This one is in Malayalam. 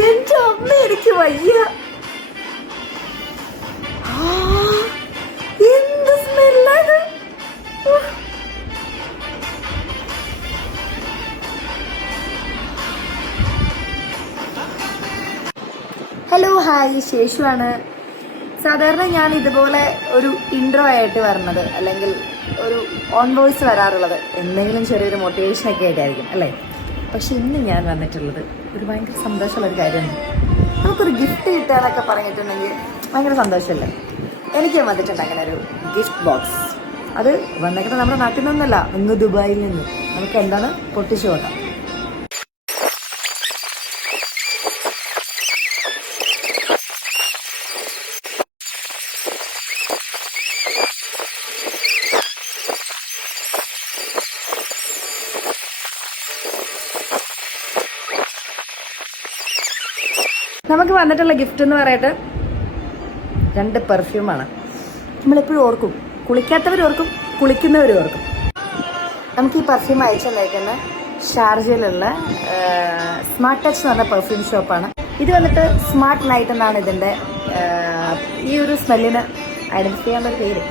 എന്റെ അമ്മ എനിക്ക് വയ്യ. എന്ത് സ്മെല്ലത്. Hello hi, ശേഷുവാണ്. സാധാരണ ഞാൻ ഇതുപോലെ ഒരു ഇൻട്രോ ആയിട്ട് വരുന്നത്, അല്ലെങ്കിൽ ഒരു ഓൺ വോയിസ് വരാറുള്ളത് എന്തെങ്കിലും ചെറിയൊരു മോട്ടിവേഷനൊക്കെ ആയിട്ടായിരിക്കും അല്ലേ. പക്ഷെ ഇന്ന് ഞാൻ വന്നിട്ടുള്ളത് ഒരു ഭയങ്കര സന്തോഷമുള്ളൊരു കാര്യമാണ്. നമുക്കൊരു ഗിഫ്റ്റ് കിട്ടുകയെന്നൊക്കെ പറഞ്ഞിട്ടുണ്ടെങ്കിൽ ഭയങ്കര സന്തോഷമല്ലേ. എനിക്ക് വന്നിട്ടുണ്ട് അങ്ങനെ ഒരു ഗിഫ്റ്റ് ബോക്സ്. അത് വന്നിട്ട് നമ്മുടെ നാട്ടിൽ നിന്നല്ല, അങ്ങ് ദുബായിൽ നിന്ന്. നമുക്ക് എന്താണ് പൊട്ടിച്ചു നോക്കാം. നമുക്ക് വന്നിട്ടുള്ള ഗിഫ്റ്റ് എന്ന് പറയട്ടെ 2 പെർഫ്യൂമാണ്. നമ്മളെപ്പോഴും ഓർക്കും, കുളിക്കാത്തവർ ഓർക്കും, കുളിക്കുന്നവർ ഓർക്കും. നമുക്ക് ഈ പെർഫ്യൂം അയച്ചു തന്നേക്കുന്ന ഷാർജയിലുള്ള സ്മാർട്ട് ടച്ച് എന്ന് പറഞ്ഞ പെർഫ്യൂം ഷോപ്പാണ്. ഇത് വന്നിട്ട് സ്മാർട്ട് നൈറ്റ് എന്നാണ് ഇതിൻ്റെ ഈ ഒരു സ്മെല്ലിന് ഐഡൻറ്റിഫൈ ചെയ്യാനുള്ള പേര്.